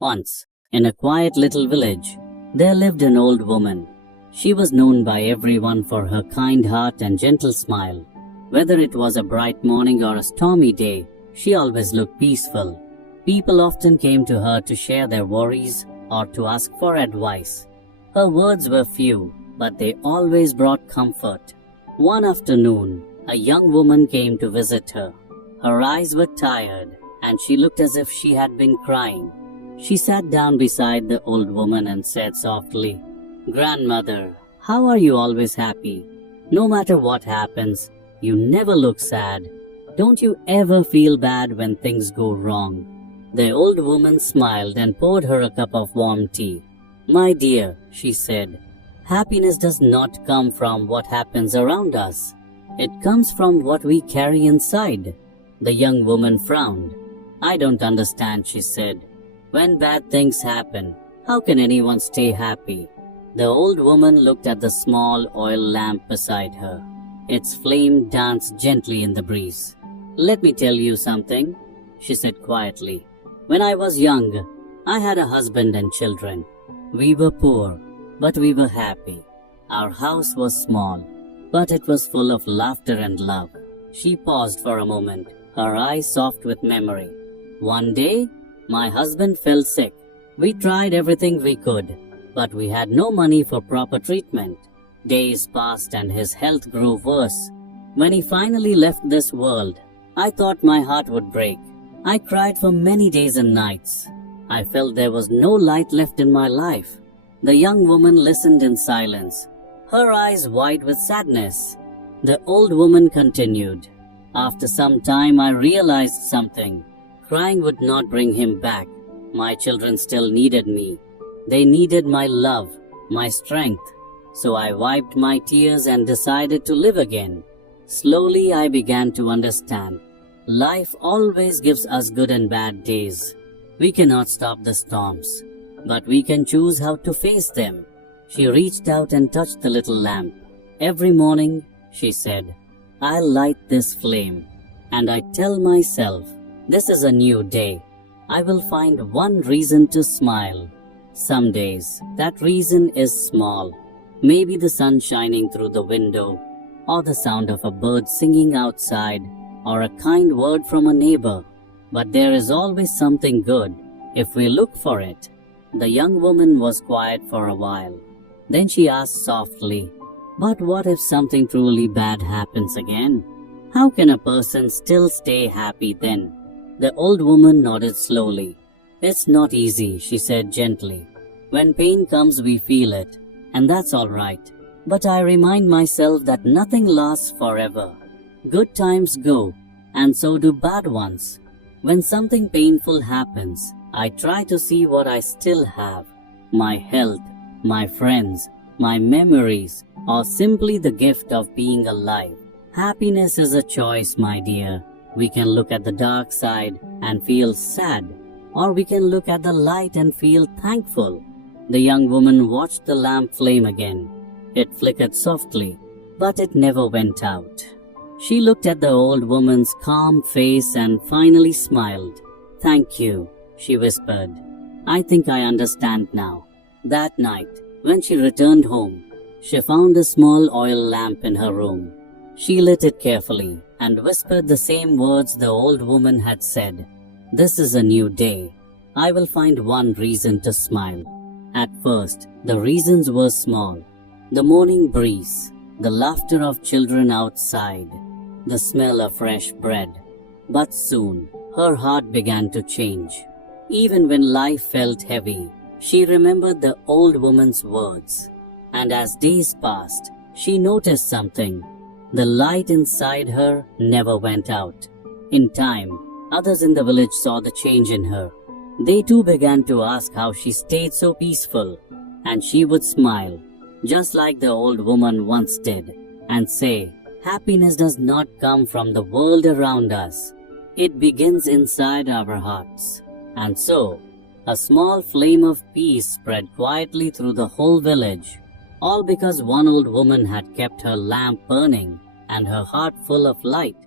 Once, in a quiet little village, there lived an old woman. She was known by everyone for her kind heart and gentle smile. Whether it was a bright morning or a stormy day, she always looked peaceful. People often came to her to share their worries or to ask for advice. Her words were few, but they always brought comfort. One afternoon, a young woman came to visit her. Her eyes were tired, and she looked as if she had been crying. She sat down beside the old woman and said softly, "Grandmother, how are you always happy? No matter what happens, you never look sad. Don't you ever feel bad when things go wrong?" The old woman smiled and poured her a cup of warm tea. "My dear," she said, "happiness does not come from what happens around us. It comes from what we carry inside." The young woman frowned. "I don't understand," she said. "When bad things happen, how can anyone stay happy?" The old woman looked at the small oil lamp beside her. Its flame danced gently in the breeze. "Let me tell you something," she said quietly. "When I was young, I had a husband and children. We were poor, but we were happy. Our house was small, but it was full of laughter and love." She paused for a moment, her eyes soft with memory. "One day, my husband fell sick. We tried everything we could, but we had no money for proper treatment. Days passed and his health grew worse. When he finally left this world, I thought my heart would break. I cried for many days and nights. I felt there was no light left in my life." The young woman listened in silence, her eyes wide with sadness. The old woman continued, "After some time I realized something. Crying would not bring him back. My children still needed me. They needed my love, my strength. So I wiped my tears and decided to live again. Slowly I began to understand. Life always gives us good and bad days. We cannot stop the storms, but we can choose how to face them." She reached out and touched the little lamp. "Every morning," she said, "I light this flame, and I tell myself, this is a new day. I will find one reason to smile. Some days, that reason is small. Maybe the sun shining through the window, or the sound of a bird singing outside, or a kind word from a neighbor. But there is always something good, if we look for it." The young woman was quiet for a while. Then she asked softly, "But what if something truly bad happens again? How can a person still stay happy then?" The old woman nodded slowly. "It's not easy," she said gently. "When pain comes, we feel it, and that's all right. But I remind myself that nothing lasts forever. Good times go, and so do bad ones. When something painful happens, I try to see what I still have. My health, my friends, my memories, or simply the gift of being alive. Happiness is a choice, my dear. We can look at the dark side and feel sad, or we can look at the light and feel thankful." The young woman watched the lamp flame again. It flickered softly, but it never went out. She looked at the old woman's calm face and finally smiled. "Thank you," she whispered. "I think I understand now." That night, when she returned home, she found a small oil lamp in her room. She lit it carefully and whispered the same words the old woman had said. "This is a new day. I will find one reason to smile." At first, the reasons were small. The morning breeze, the laughter of children outside, the smell of fresh bread. But soon, her heart began to change. Even when life felt heavy, she remembered the old woman's words. And as days passed, she noticed something. The light inside her never went out. In time, others in the village saw the change in her. They too began to ask how she stayed so peaceful. And she would smile, just like the old woman once did, and say, "Happiness does not come from the world around us. It begins inside our hearts." And so, a small flame of peace spread quietly through the whole village, all because one old woman had kept her lamp burning and her heart full of light.